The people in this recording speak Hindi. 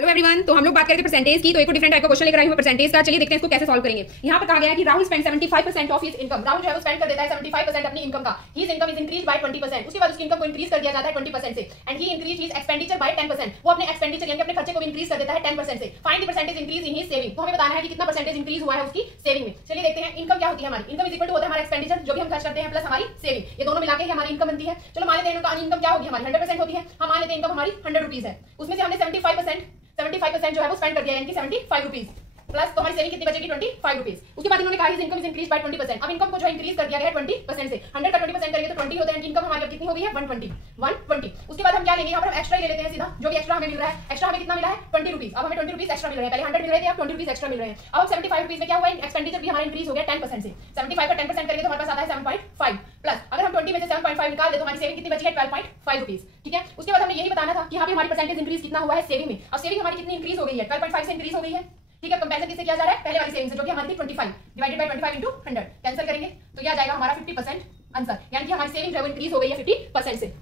हेलो एवरीवन, तो हम लोग बात करेंगे परसेंटेज की। तो एक डिफरेंट टाइप का क्वेश्चन लेकर आई हूं परसेंटेज का। चलिए देखते हैं इसको कैसे सॉल्व करेंगे। यहाँ पर कहा गया है कि Rahul spend 75% of his income. Rahul जो है वो स्पेंड कर देता है 75% अपनी इनकम का। His income is increase by 20%। उसके बाद उसकी इनकम को इंक्रीज कर दिया जाता है 20% से। And he increase his expenditure bye 10%। वो अपने एक्सपेंडिचर यानी अपने खर्चे को इंक्रीज कर देता है 10% से। Find the percentage increase in his saving. तो हमें बताना है कि कितना परसेंटेज इंक्रीज हुआ है उसकी सेविंग में। चलिए देखते हैं। इनकम क्या होती है हमारी? इनकम इज इक्वल टू होता है हमारा एक्सपेंडिचर जो भी हम खर्च करते हैं प्लस हमारी सेविंग। ये दोनों मिलाकर हमारी इनकम बनती है। चलो मान लेते हैं इनकम क्या होगी हमारी 100% होती है। हम मान लेते हैं इनकम हमारी 100 रुपीज है। उसमें से हमने 75% जो है वो स्पेंड कर दिया यानी कि 75 रुपीज प्लस तो हमारी सेविंग कितनी बचेगी 25 रुपीज। उसके बाद इन्होंने कहा इनकम इज इंक्रीज बाय 20%। अब इनकम को जो इंक्रीज कर दिया गया है 20% से। 100 का 20% करेंगे तो 20 होता है। इनकम हमारी अब कितनी हो गई है 120। उसके बाद हम क्या लेंगे यहाँ पर हम एक्स्ट्रा ले लेते हैं सीधा जो भी एक्स्ट्रा हमें मिल रहा है। एक्स्ट्रा हमें कितना मिला है 20 रुपीज। अब हमें 20 रुपीज एक्स्ट्रा मिल रहे हैं। पहले 100 मिल रहे थे, अब 20 रुपीज एक्स्ट्रा मिल रहे हैं। अब 75 रुपीज में क्या हुआ एक्सपेंडिचर भी हमारा इंक्रीज हो गया 10% से। 75 का 10% करेंगे तो हमारे पास आता है 7.5 प्लस अगर हम 20 में से 7.5 निकाल दे तो हमारी सेविंग कितनी बची है 12.5 रुपीज। ठीक है। उसके बाद हमें यही बताना था कि यहाँ पे हमारी परसेंटेज इंक्रीज कितना हुआ है सेविंग में। अब सेविंग हमारी कितनी इंक्रीज हो गई है 12.5 से इंक्रीज हो गई है। ठीक है। कंपैरिजन किससे किया जा रहा है? पहले वाली सेविंग से जो कि हमारी थी 25 डिवाइडेड बाय 25 इनटू 100 कैंसिल करेंगे तो ये आ जाएगा हमारा 50% आंसर। यानी कि हमारी सेविंग जो है वो इंक्रीज हो गई है 50% से।